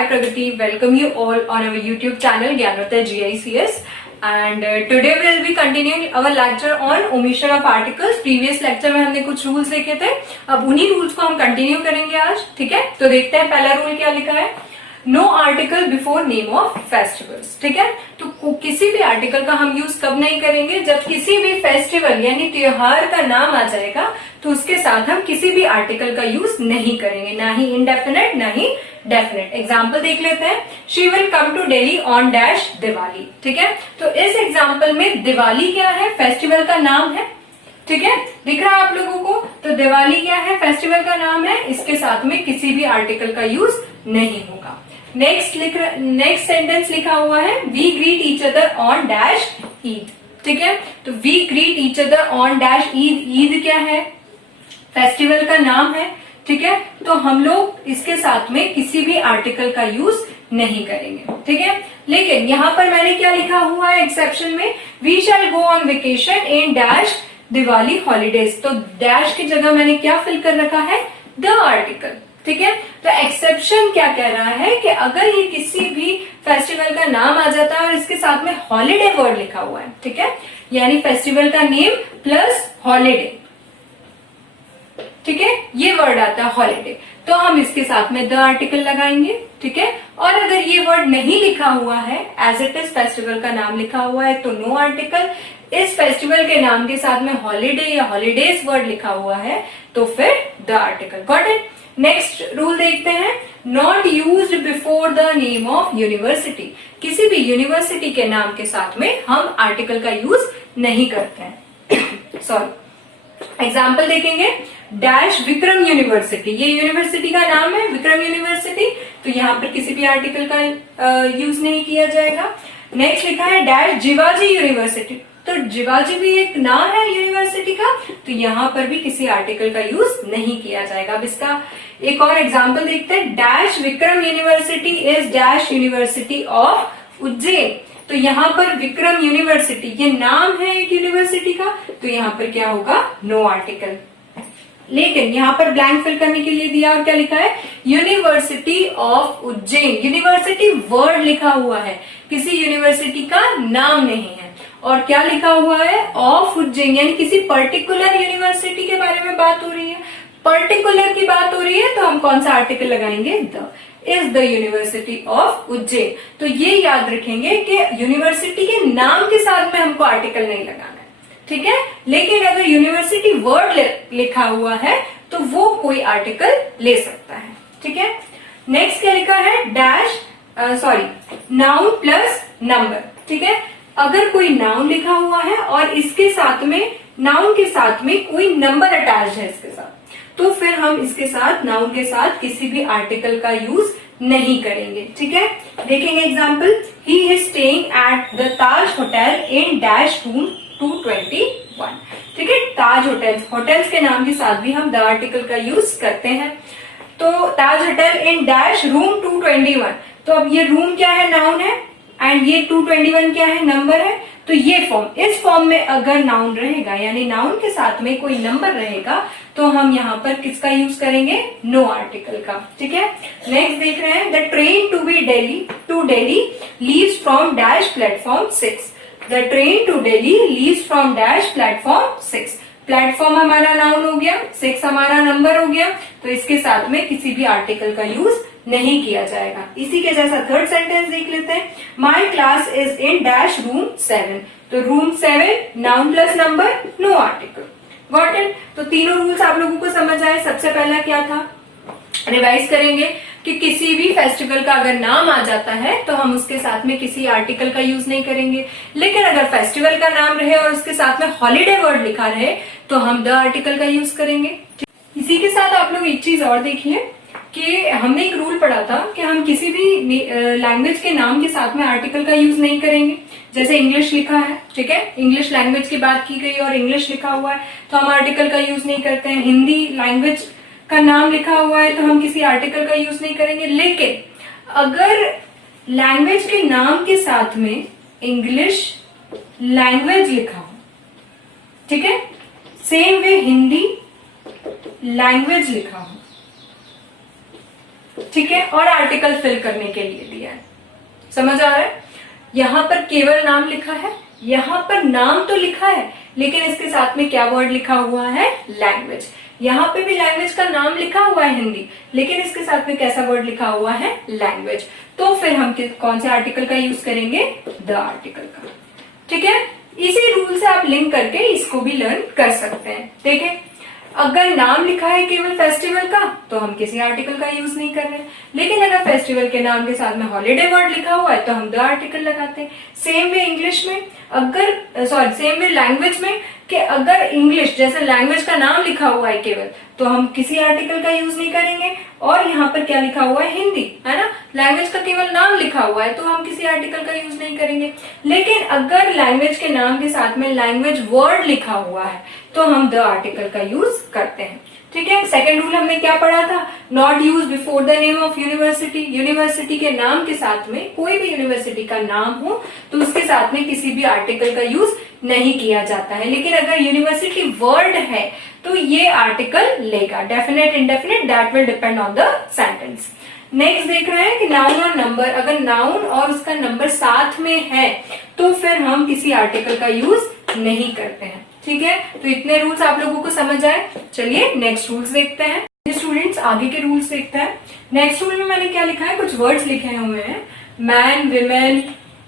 I Pragati welcome you all on our YouTube channel Gyanotay GICS and today we will be continuing our lecture on omission of articles. Previous lecture में हमने कुछ rules देखे थे, अब उन्हीं rules को हम कंटिन्यू करेंगे आज. ठीक है, तो देखते हैं पहला रूल क्या लिखा है. No article before name of festivals. ठीक है, तो किसी भी आर्टिकल का हम यूज कब नहीं करेंगे, जब किसी भी फेस्टिवल यानी त्योहार का नाम आ जाएगा तो उसके साथ हम किसी भी आर्टिकल का यूज नहीं करेंगे, ना ही इनडेफिनेट ना ही डेफिनेट. एग्जाम्पल देख लेते हैं. She will come to Delhi on dash Diwali. ठीक है, तो इस एग्जाम्पल में दिवाली क्या है, फेस्टिवल का नाम है. ठीक है, दिख रहा है आप लोगों को. तो दिवाली क्या है, फेस्टिवल का नाम है, इसके साथ में किसी भी आर्टिकल का यूज नहीं होगा. नेक्स्ट सेंटेंस लिखा हुआ है we greet each other on dash Eid. ठीक है, तो we greet each other on dash Eid. Eid क्या है, फेस्टिवल का नाम है. ठीक है, तो हम लोग इसके साथ में किसी भी आर्टिकल का यूज नहीं करेंगे. ठीक है, लेकिन यहां पर मैंने क्या लिखा हुआ है एक्सेप्शन में, we shall go on vacation in dash Diwali holidays. तो डैश की जगह मैंने क्या फिल कर रखा है, द आर्टिकल. ठीक है, तो एक्सेप्शन क्या कह रहा है कि अगर ये किसी भी फेस्टिवल का नाम आ जाता है और इसके साथ में हॉलीडे वर्ड लिखा हुआ है, ठीक है, यानी फेस्टिवल का नेम प्लस हॉलीडे. ठीक है, ये वर्ड आता है हॉलीडे, तो हम इसके साथ में द आर्टिकल लगाएंगे. ठीक है, और अगर ये वर्ड नहीं लिखा हुआ है, एज इट इज फेस्टिवल का नाम लिखा हुआ है, तो नो आर्टिकल. इस फेस्टिवल के नाम के साथ में हॉलीडे या हॉलीडेज वर्ड लिखा हुआ है तो फिर the article. Got it. Next rule देखते हैं. Not used before the name of university. किसी भी यूनिवर्सिटी के नाम के साथ में हम आर्टिकल का यूज नहीं करते हैं. सॉरी, एग्जाम्पल देखेंगे. डैश विक्रम यूनिवर्सिटी, ये यूनिवर्सिटी का नाम है विक्रम यूनिवर्सिटी, तो यहाँ पर किसी भी आर्टिकल का यूज नहीं किया जाएगा. नेक्स्ट लिखा है डैश जिवाजी यूनिवर्सिटी. तो जिवाजी भी एक नाम है यूनिवर्सिटी का, तो यहाँ पर भी किसी आर्टिकल का यूज नहीं किया जाएगा. अब इसका एक और एग्जाम्पल देखते हैं. Dash Vikram university is dash university of Ujjain. तो यहाँ पर विक्रम यूनिवर्सिटी ये नाम है एक यूनिवर्सिटी का, तो यहाँ पर क्या होगा, नो आर्टिकल. लेकिन यहाँ पर ब्लैंक फिल करने के लिए दिया और क्या लिखा है, university of Ujjain. University word लिखा हुआ है, किसी यूनिवर्सिटी का नाम नहीं है. और क्या लिखा हुआ है, ऑफ उज्जैन, यानी किसी पर्टिकुलर यूनिवर्सिटी के बारे में बात हो रही है. पर्टिकुलर की बात हो रही है तो हम कौन सा आर्टिकल लगाएंगे, the. Is the university of Ujjain. तो ये याद रखेंगे कि यूनिवर्सिटी के नाम के साथ में हमको आर्टिकल नहीं लगाना है. ठीक है, लेकिन अगर यूनिवर्सिटी वर्ड लिखा हुआ है तो वो कोई आर्टिकल ले सकता है. ठीक है, नेक्स्ट क्या लिखा है, डैश नाउन प्लस नंबर. ठीक है, अगर कोई नाउन लिखा हुआ है और इसके साथ में, नाउन के साथ में कोई नंबर अटैच है इसके साथ, तो फिर हम इसके साथ, नाउन के साथ किसी भी आर्टिकल का यूज नहीं करेंगे. ठीक है, देखेंगे example. He is staying at the Taj hotel in dash room 221. ठीक है, ताज होटल्स, होटल्स के नाम के साथ भी हम द आर्टिकल का यूज करते हैं. तो ताज होटल इन डैश रूम 221. तो अब ये रूम क्या है, नाउन है, एंड ये 221 क्या है, नंबर है. तो ये फॉर्म, इस फॉर्म में अगर नाउन रहेगा यानी नाउन के साथ में कोई नंबर रहेगा तो हम यहाँ पर किसका यूज करेंगे, नो आर्टिकल का. ठीक है, नेक्स्ट देख रहे हैं. The train to Delhi leaves from dash platform 6. The train to Delhi leaves from dash platform 6. Platform हमारा नाउन हो गया, 6 हमारा नंबर हो गया, तो इसके साथ में किसी भी आर्टिकल का यूज नहीं किया जाएगा. इसी के जैसा थर्ड सेंटेंस देख लेते हैं. My class is in dash room 7. तो room 7 noun plus number, no article. Got it. तो तीनों रूल्स आप लोगों को समझ आए. सबसे पहला क्या था, रिवाइज करेंगे कि किसी भी फेस्टिवल का अगर नाम आ जाता है तो हम उसके साथ में किसी आर्टिकल का यूज नहीं करेंगे. लेकिन अगर फेस्टिवल का नाम रहे और उसके साथ में हॉलीडे वर्ड लिखा रहे तो हम द आर्टिकल का यूज करेंगे. इसी के साथ आप लोग एक चीज और देखिए कि हमने एक रूल पढ़ा था कि हम किसी भी लैंग्वेज के नाम के साथ में आर्टिकल का यूज नहीं करेंगे. जैसे इंग्लिश लिखा है, ठीक है, इंग्लिश लैंग्वेज की बात की गई और इंग्लिश लिखा हुआ है तो हम आर्टिकल का यूज नहीं करते हैं. हिंदी लैंग्वेज का नाम लिखा हुआ है तो हम किसी आर्टिकल का यूज नहीं करेंगे. लेकिन अगर लैंग्वेज के नाम के साथ में इंग्लिश लैंग्वेज लिखा हो, ठीक है, सेम वे हिंदी लैंग्वेज लिखा हो, ठीक है, और आर्टिकल फिल करने के लिए दिया है। समझ आ रहा है? यहाँ पर केवल नाम लिखा है, यहाँ पर नाम तो लिखा है लेकिन इसके साथ में क्या वर्ड लिखा हुआ है? लैंग्वेज। यहाँ पे भी लैंग्वेज का नाम लिखा हुआ है हिंदी, लेकिन इसके साथ में कैसा वर्ड लिखा हुआ है? लैंग्वेज। तो फिर हम कौन से आर्टिकल का यूज करेंगे? द आर्टिकल का। ठीक है, इसी रूल से आप लिंक करके इसको भी लर्न कर सकते हैं। देखें, अगर नाम लिखा है केवल फेस्टिवल का तो हम किसी आर्टिकल का यूज नहीं कर रहे हैं, लेकिन अगर फेस्टिवल के नाम के साथ में हॉलीडे वर्ड लिखा हुआ है तो हम द आर्टिकल लगाते हैं। सेम वे इंग्लिश में, अगर सेम वे लैंग्वेज में, कि अगर इंग्लिश जैसे लैंग्वेज का नाम लिखा हुआ है केवल तो हम किसी आर्टिकल का यूज नहीं करेंगे। और यहाँ पर क्या लिखा हुआ है? हिंदी, है ना, लैंग्वेज का केवल नाम लिखा हुआ है तो हम किसी आर्टिकल का यूज नहीं करेंगे। लेकिन अगर लैंग्वेज के नाम के साथ में लैंग्वेज वर्ड लिखा हुआ है तो हम द आर्टिकल का यूज करते हैं। ठीक है, सेकंड रूल हमने क्या पढ़ा था? Not use before the name of university. University के नाम के साथ में, कोई भी यूनिवर्सिटी का नाम हो तो उसके साथ में किसी भी आर्टिकल का यूज नहीं किया जाता है। लेकिन अगर यूनिवर्सिटी वर्ड है तो ये आर्टिकल लेगा। Definite, indefinite, that will depend on the sentence. Next देख रहे हैं कि नाउन और नंबर, अगर नाउन और उसका नंबर साथ में है तो फिर हम किसी आर्टिकल का यूज नहीं करते हैं। ठीक है, तो इतने रूल्स आप लोगों को समझ आए। चलिए नेक्स्ट रूल्स देखते हैं। स्टूडेंट्स आगे के रूल्स देखते हैं। नेक्स्ट रूल में मैंने क्या लिखा है? कुछ वर्ड्स लिखे हुए हैं, man, women,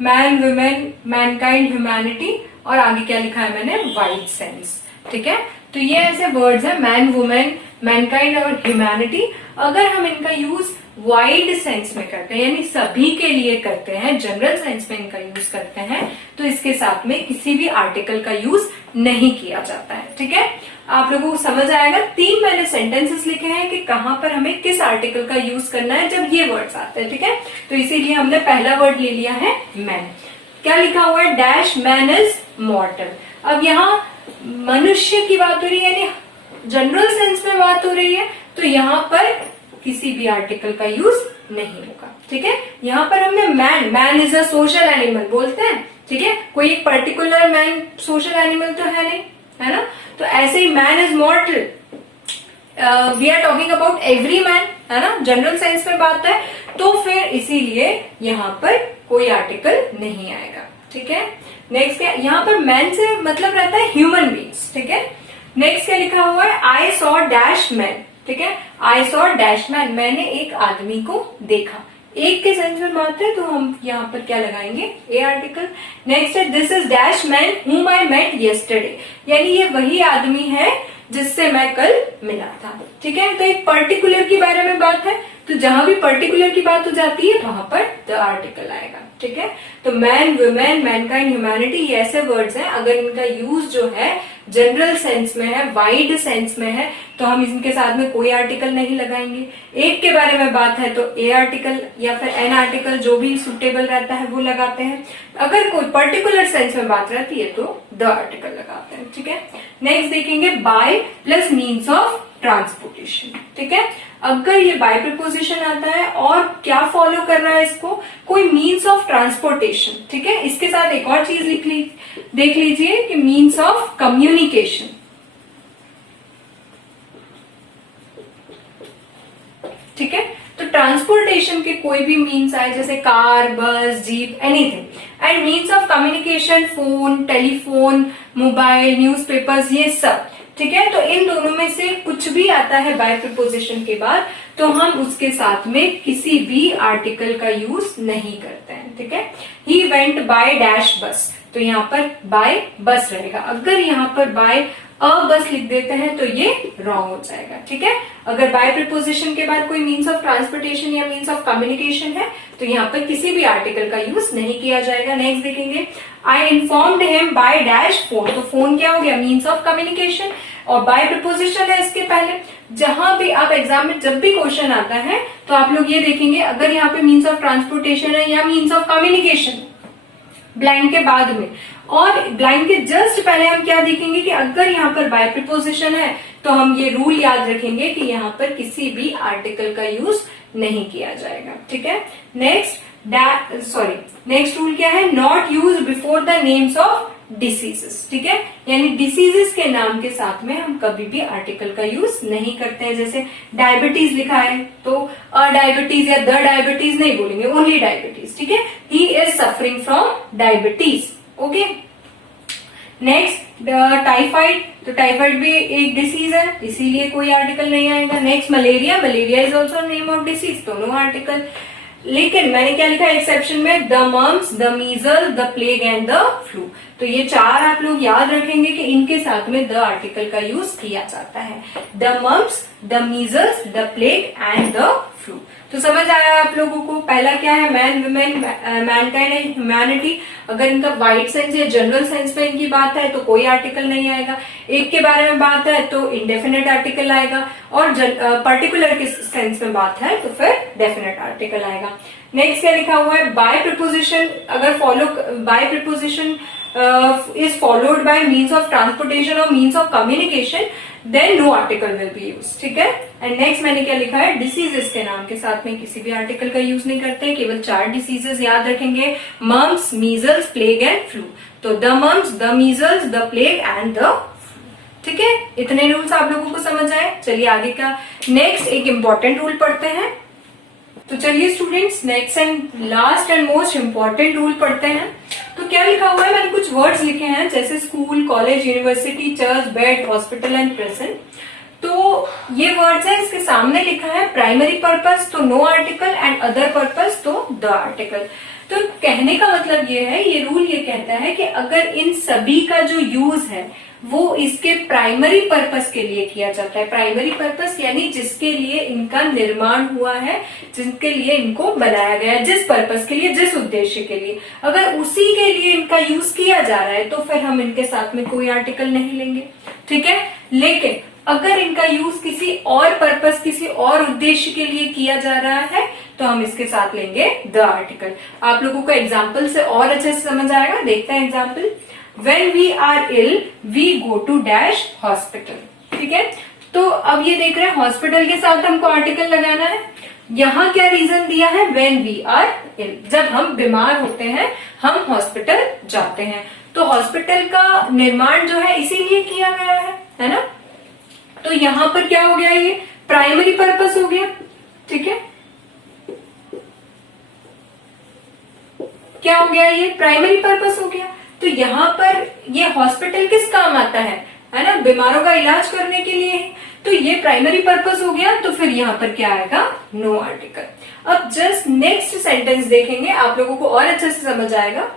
man, women, Mankind, humanity, और आगे क्या लिखा है मैंने? Wide sense. ठीक है, तो ये ऐसे वर्ड्स हैं, मैन, वुमेन, मैनकाइंड और ह्यूमैनिटी। अगर हम इनका यूज वाइड सेंस में करते हैं, यानी सभी के लिए करते हैं, जनरल सेंस में इनका यूज करते हैं, तो इसके साथ में किसी भी आर्टिकल का यूज नहीं किया जाता है। ठीक है, आप लोगों को समझ आएगा। 3 मैंने सेंटेंसेस लिखे हैं कि कहां पर हमें किस आर्टिकल का यूज करना है जब ये वर्ड्स आते हैं। ठीक है, तो इसीलिए हमने पहला वर्ड ले लिया है मैन। क्या लिखा हुआ है? Dash man is मॉर्टल। अब यहाँ मनुष्य की बात हो रही है, यानी जनरल सेंस में बात हो रही है, तो यहाँ पर किसी भी आर्टिकल का यूज नहीं होगा। ठीक है, यहाँ पर हमने man is a social animal बोलते हैं। ठीक है, कोई एक पर्टिकुलर मैन सोशल एनिमल तो है नहीं, है ना। तो ऐसे ही man is mortal, we are talking about every man, है ना, जनरल सेंस में बात है, तो फिर इसीलिए यहाँ पर कोई आर्टिकल नहीं आएगा। ठीक है, नेक्स्ट क्या? यहाँ पर मैन से मतलब रहता है ह्यूमन बींग्स। ठीक है, नेक्स्ट क्या लिखा हुआ है? I saw dash man. ठीक है, आई सॉ डैश मैन, मैंने एक आदमी को देखा। एक के सेंस में बात है तो हम यहाँ पर क्या लगाएंगे? ए आर्टिकल। नेक्स्ट है this is dash man whom I met yesterday, यानी ये वही आदमी है जिससे मैं कल मिला था। ठीक है, तो एक पर्टिकुलर के बारे में बात है, तो जहां भी पर्टिकुलर की बात हो जाती है वहां पर द आर्टिकल आएगा। ठीक है, तो मैन, वुमेन, मैनकाइंड, ह्यूमैनिटी, ये ऐसे वर्ड्स हैं, अगर इनका यूज जो है जनरल सेंस में है, वाइड सेंस में है, तो हम इनके साथ में कोई आर्टिकल नहीं लगाएंगे। एक के बारे में बात है तो ए आर्टिकल या फिर एन आर्टिकल, जो भी सुटेबल रहता है वो लगाते हैं। अगर कोई पर्टिकुलर सेंस में बात रहती है तो द आर्टिकल लगाते हैं। ठीक है, नेक्स्ट देखेंगे by plus means of transportation. ठीक है, अगर ये बाय प्रिपोजिशन आता है और क्या फॉलो कर रहा है इसको? कोई मीन्स ऑफ ट्रांसपोर्टेशन। ठीक है, इसके साथ एक और चीज देख लीजिए कि मीन्स ऑफ कम्युनिकेशन। ठीक है, तो ट्रांसपोर्टेशन के कोई भी मीन्स आए, जैसे कार, बस, jeep, anything, and means of communication phone, telephone, mobile, newspapers, ये सब। ठीक है, तो इन दोनों में से कुछ भी आता है बाय प्रिपोजिशन के बाद तो हम उसके साथ में किसी भी आर्टिकल का यूज नहीं करते हैं। ठीक है, ही वेंट बाय डैश बस, तो यहाँ पर बाय बस रहेगा। अगर यहाँ पर बाय अ बस लिख देते हैं तो ये रॉन्ग हो जाएगा। ठीक है, अगर बाय प्रिपोजिशन के बाद कोई मीन्स ऑफ ट्रांसपोर्टेशन या मीन्स ऑफ कम्युनिकेशन है तो यहाँ पर किसी भी आर्टिकल का यूज नहीं किया जाएगा। नेक्स्ट देखेंगे I informed him by dash phone, तो फोन क्या हो गया? मीन्स ऑफ कम्युनिकेशन, और बाय प्रिपोजिशन है इसके पहले। जहां भी आप एग्जाम में जब भी क्वेश्चन आता है तो आप लोग ये देखेंगे, अगर यहाँ पे मीन्स ऑफ ट्रांसपोर्टेशन है या मीन्स ऑफ कम्युनिकेशन ब्लैंक के बाद में, और ब्लैंक के जस्ट पहले हम क्या देखेंगे कि अगर यहाँ पर बाय प्रिपोजिशन है तो हम ये रूल याद रखेंगे कि यहाँ पर किसी भी आर्टिकल का यूज नहीं किया जाएगा। ठीक है, नेक्स्ट रूल क्या है? Not use before the names of diseases, ठीक है। यानी डिसीजेस के नाम के साथ में हम कभी भी आर्टिकल का यूज नहीं करते हैं। जैसे डायबिटीज लिखा है तो अ डायबिटीज या द डायबिटीज नहीं बोलेंगे, ओनली डायबिटीज, ठीक है। He is suffering from diabetes, okay. Next typhoid, तो टाइफाइड भी एक डिसीज है, इसीलिए कोई आर्टिकल नहीं आएगा। Next malaria, malaria is also name of disease, तो नो आर्टिकल। लेकिन मैंने क्या लिखा है एक सेक्शन में, the mumps, the measle, the plague and the flu. तो ये चार आप लोग याद रखेंगे कि इनके साथ में द आर्टिकल का यूज किया जाता है। The mumps, the measles, the plague and the flu. तो समझ आया आप लोगों को? पहला क्या है, man, women, mankind and humanity. अगर इनका वाइड सेंस या जनरल सेंस में इनकी बात है तो कोई आर्टिकल नहीं आएगा। एक के बारे में बात है तो इंडेफिनेट आर्टिकल आएगा, और पर्टिकुलर के सेंस में बात है तो फिर डेफिनेट आर्टिकल आएगा। नेक्स्ट क्या लिखा हुआ है, बाय प्रिपोजिशन, अगर bye preposition is followed by means of transportation or means of communication, then no article will be used, ठीक है। एंड नेक्स्ट मैंने क्या लिखा है, डिसीजेस के नाम के साथ में किसी भी आर्टिकल का यूज नहीं करते, केवल 4 डिसीजेस याद रखेंगे, mumps, measles, plague and flu. तो the mumps, the measles, the plague and the flu, ठीक है। इतने रूल्स आप लोगों को समझ आए। चलिए आगे का नेक्स्ट एक इंपॉर्टेंट रूल पढ़ते हैं। तो चलिए students, next and last and most important rule पढ़ते हैं। तो क्या लिखा हुआ है, मैंने कुछ वर्ड्स लिखे हैं जैसे school, college, university, church, bed, hospital and prison. तो ये वर्ड्स है, इसके सामने लिखा है प्राइमरी पर्पस तो no article and other purpose तो द आर्टिकल। तो कहने का मतलब ये है, ये रूल ये कहता है कि अगर इन सभी का जो यूज है वो इसके प्राइमरी पर्पस के लिए किया जाता है। प्राइमरी पर्पस यानी जिसके लिए इनका निर्माण हुआ है, जिसके लिए इनको बनाया गया है, जिस पर्पस के लिए, जिस उद्देश्य के लिए, अगर उसी के लिए इनका यूज किया जा रहा है तो फिर हम इनके साथ में कोई आर्टिकल नहीं लेंगे, ठीक है। लेकिन अगर इनका यूज किसी और पर्पस, किसी और उद्देश्य के लिए किया जा रहा है तो हम इसके साथ लेंगे द आर्टिकल। आप लोगों को एग्जाम्पल से और अच्छे से समझ आएगा। देखते हैं example. When we are ill, we go to dash hospital, ठीक है। तो अब ये देख रहे हैं हॉस्पिटल के साथ हमको आर्टिकल लगाना है। यहाँ क्या रीजन दिया है, when we are ill, जब हम बीमार होते हैं हम हॉस्पिटल जाते हैं। तो हॉस्पिटल का निर्माण जो है इसीलिए किया गया है ना। तो यहाँ पर क्या हो गया, ये प्राइमरी पर्पस हो गया, ठीक है। क्या हो गया, ये प्राइमरी पर्पस हो गया। तो यहाँ पर ये हॉस्पिटल किस काम आता है ना, बीमारों का इलाज करने के लिए। तो ये प्राइमरी पर्पस हो गया, तो फिर यहाँ पर क्या आएगा, नो आर्टिकल। अब जस्ट नेक्स्ट सेंटेंस देखेंगे, आप लोगों को और अच्छे से समझ आएगा।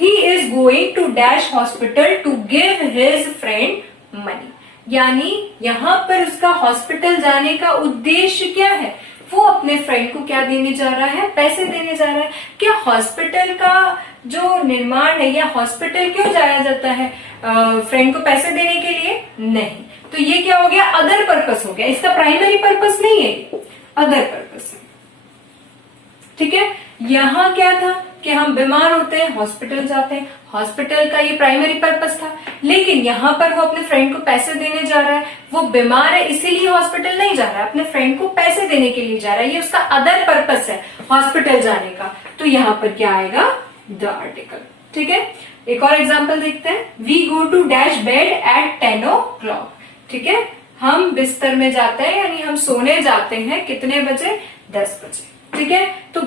He is going to dash hospital to give his friend money. यानी यहाँ पर उसका हॉस्पिटल जाने का उद्देश्य क्या है, वो अपने फ्रेंड को क्या देने जा रहा है, पैसे देने जा रहा है। क्या हॉस्पिटल का जो निर्माण है या हॉस्पिटल क्यों जाया जाता है, फ्रेंड को पैसे देने के लिए? नहीं। तो ये क्या हो गया, अदर पर्पस हो गया। इसका प्राइमरी पर्पस नहीं है, अदर पर्पस है, ठीक है। यहाँ क्या था कि हम बीमार होते हैं हॉस्पिटल जाते हैं, हॉस्पिटल का ये प्राइमरी पर्पस था। लेकिन यहाँ पर वो अपने फ्रेंड को पैसे देने जा रहा है, वो बीमार है इसीलिए हॉस्पिटल नहीं जा रहा है, अपने फ्रेंड को पैसे देने के लिए जा रहा है। ये उसका अदर पर्पस है हॉस्पिटल जाने का। तो यहाँ पर क्या आएगा, द आर्टिकल, ठीक है। एक और एग्जाम्पल देखते हैं। We go to dash bed at 10 o'clock, ठीक है। हम बिस्तर में जाते हैं यानी हम सोने जाते हैं कितने बजे, 10 बजे, ठीक है। तो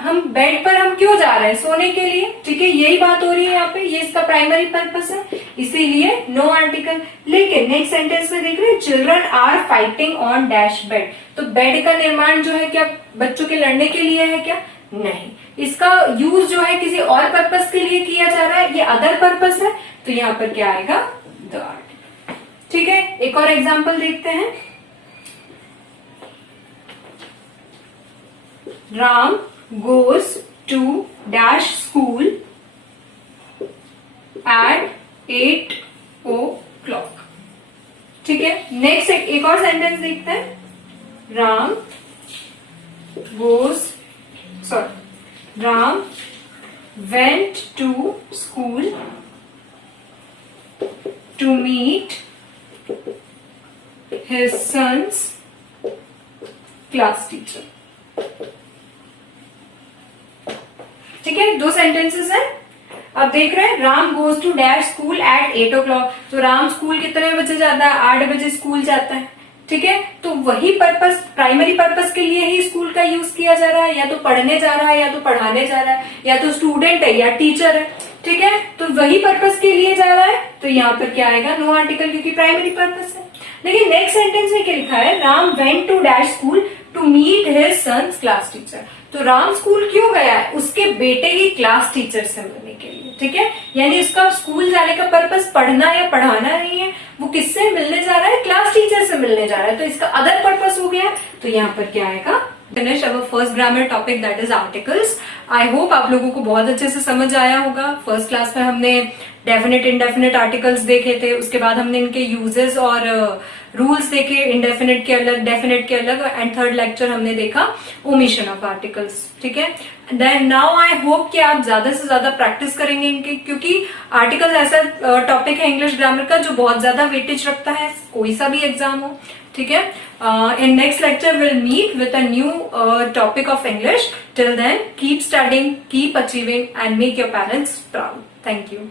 हम बेड पर हम क्यों जा रहे हैं, सोने के लिए, ठीक है। यही बात हो रही है यहाँ पे, ये इसका प्राइमरी पर्पस है, इसीलिए नो आर्टिकल। लेकिन नेक्स्ट सेंटेंस में देख रहे हैं, children are fighting on dash bed. तो बेड का निर्माण जो है क्या बच्चों के लड़ने के लिए है क्या, नहीं। इसका यूज जो है किसी और पर्पस के लिए किया जा रहा है, ये अदर पर्पस है। तो यहाँ पर क्या आएगा, द आर्टिकल, ठीक है। एक और एग्जांपल देखते हैं। Ram goes to dash school at 8 o'clock, ठीक है। नेक्स्ट एक और सेंटेंस देखते हैं। Ram went to school to meet his son's class teacher, ठीक है। 2 सेंटेंसेस है। अब देख रहे हैं Ram goes to dash school at 8 o'clock। तो राम स्कूल कितने बजे जाता है? 8 बजे स्कूल जाता है। ठीक है, तो वही पर्पस, प्राइमरी पर्पस के लिए ही स्कूल का यूज किया जा रहा है, या तो पढ़ने जा रहा है या तो पढ़ाने जा रहा है, या तो स्टूडेंट है या टीचर है। ठीक है, तो वही पर्पस के लिए जा रहा है, तो यहाँ पर क्या आएगा? नो आर्टिकल, क्योंकि प्राइमरी पर्पस है। लेकिन नेक्स्ट सेंटेंस में क्या लिखा है? Ram went to dash school to meet his son's class teacher. तो राम स्कूल क्यों गया है? उसके बेटे की क्लास टीचर से मिलने के लिए। ठीक है, यानी उसका स्कूल जाने का पर्पस पढ़ना या पढ़ाना नहीं है, वो किससे मिलने जा रहा है? क्लास टीचर से मिलने जा रहा है, तो इसका अदर पर्पस हो गया। तो यहाँ पर क्या आएगा? Finish our first grammar topic, that is articles. I hope आप लोगों को बहुत अच्छे से समझ आया होगा। फर्स्ट क्लास में हमने डेफिनेट इंडेफिनेट आर्टिकल्स देखे थे, उसके बाद हमने इनके यूजेस और रूल्स देखे, इंडेफिनेट के अलग, डेफिनेट के अलग, एंड थर्ड लेक्चर हमने देखा ओमिशन ऑफ आर्टिकल्स। ठीक है, देन नाउ आई होप कि आप ज्यादा से ज्यादा प्रैक्टिस करेंगे इनके, क्योंकि आर्टिकल्स ऐसा टॉपिक है इंग्लिश ग्रामर का जो बहुत ज्यादा वेटेज रखता है, कोई सा भी एग्जाम हो। ठीक है, in next lecture we'll meet with a new topic of English. Till then, keep studying, keep achieving, and make your parents proud. Thank you.